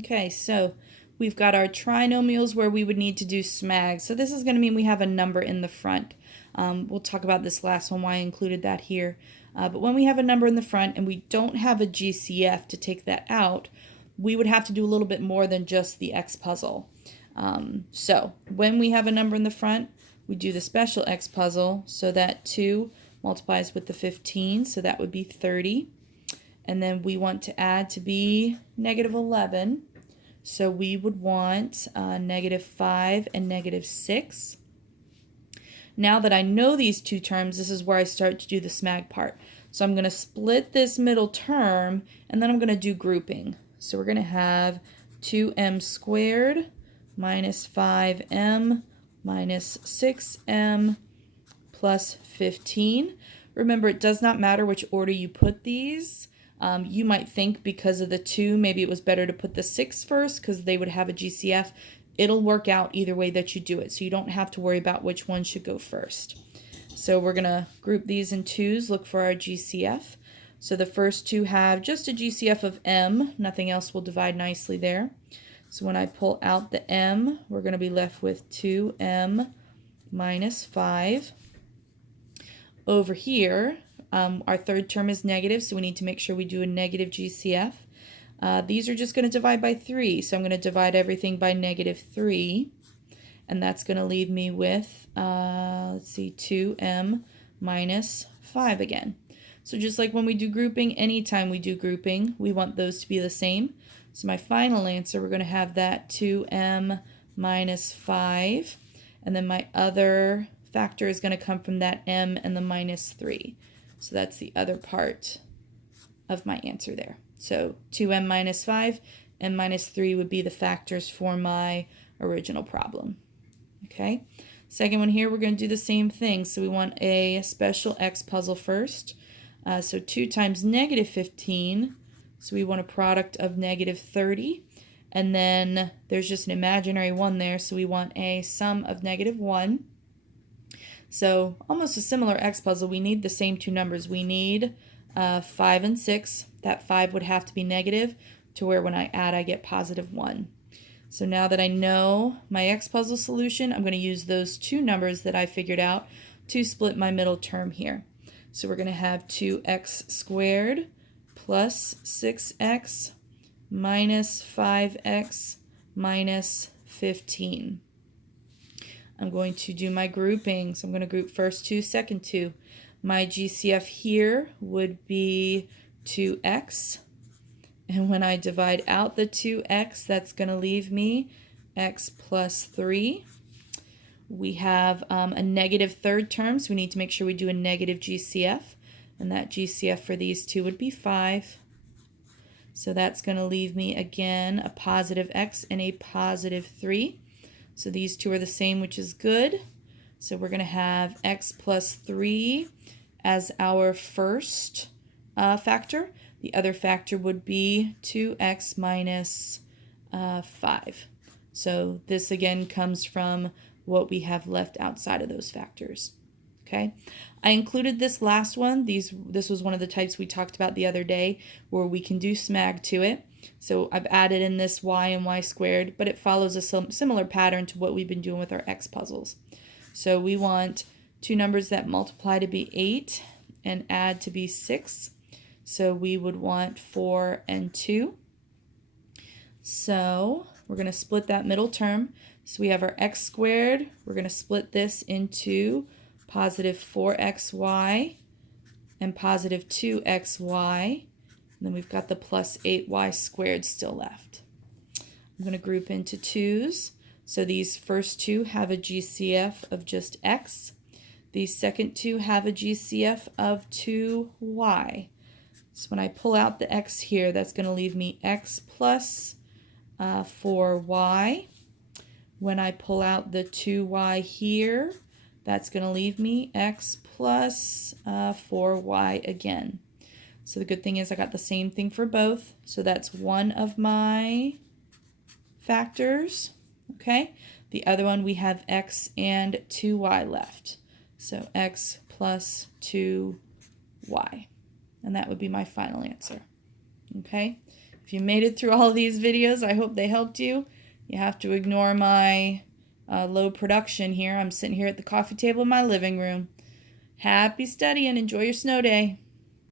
Okay, so we've got our trinomials where we would need to do SMAG. So this is going to mean we have a number in the front. We'll talk about this last one, why I included that here. But when we have a number in the front and we don't have a GCF to take that out, we would have to do a little bit more than just the X puzzle. So when we have a number in the front, we do the special X puzzle, so that 2 multiplies with the 15, so that would be 30. And then we want to add to be negative 11. So we would want negative 5 and negative 6. Now that I know these two terms, this is where I start to do the SMAG part. So I'm going to split this middle term, and then I'm going to do grouping. So we're going to have 2m squared minus 5m minus 6m plus 15. Remember, it does not matter which order you put these. You might think because of the 2, maybe it was better to put the 6 first because they would have a GCF. It'll work out either way that you do it, so you don't have to worry about which one should go first. So we're going to group these in 2's, look for our GCF. So the first 2 have just a GCF of m, nothing else will divide nicely there. So when I pull out the m, we're going to be left with 2m minus 5. Over here, our third term is negative, so we need to make sure we do a negative GCF. These are just going to divide by 3, so I'm going to divide everything by negative 3, and that's going to leave me with, let's see, 2m minus 5 again. So just like when we do grouping, anytime we do grouping, we want those to be the same. So my final answer, we're going to have that 2m minus 5, and then my other factor is going to come from that m and the minus 3. So that's the other part of my answer there. So 2m minus 5, m minus 3 would be the factors for my original problem. Okay, second one here, we're going to do the same thing. So we want a special X puzzle first. So 2 times negative 15, so we want a product of negative 30. And then there's just an imaginary 1 there, so we want a sum of negative 1. So almost a similar X puzzle, we need the same 2 numbers. We need 5 and 6. That 5 would have to be negative to where when I add I get positive 1. So now that I know my X puzzle solution, I'm going to use those 2 numbers that I figured out to split my middle term here. So we're going to have 2x squared plus 6x minus 5x minus 15. I'm going to do my grouping. So I'm going to group first 2, second 2. My GCF here would be 2x. And when I divide out the 2x, that's going to leave me x plus 3. We have a negative third term, so we need to make sure we do a negative GCF. And that GCF for these 2 would be 5. So that's going to leave me, again, a positive x and a positive 3. So these 2 are the same, which is good. So we're going to have x plus 3 as our first factor. The other factor would be 2x minus 5. So this again comes from what we have left outside of those factors. Okay, I included this last one. This was one of the types we talked about the other day where we can do SMAG to it. So I've added in this y and y squared, but it follows a similar pattern to what we've been doing with our X puzzles. So we want 2 numbers that multiply to be 8 and add to be 6. So we would want 4 and 2. So we're going to split that middle term. So we have our x squared. We're going to split this into positive 4xy and positive 2xy. And then we've got the plus 8y squared still left. I'm going to group into 2's. So these first 2 have a GCF of just x. These second 2 have a GCF of 2y. So when I pull out the x here, that's going to leave me x plus 4y. When I pull out the 2y here, that's going to leave me x plus 4y again. So the good thing is I got the same thing for both. So that's one of my factors. Okay. The other one, we have x and 2y left. So x plus 2y. And that would be my final answer. Okay. If you made it through all of these videos, I hope they helped you. You have to ignore my low production here. I'm sitting here at the coffee table in my living room. Happy studying. Enjoy your snow day.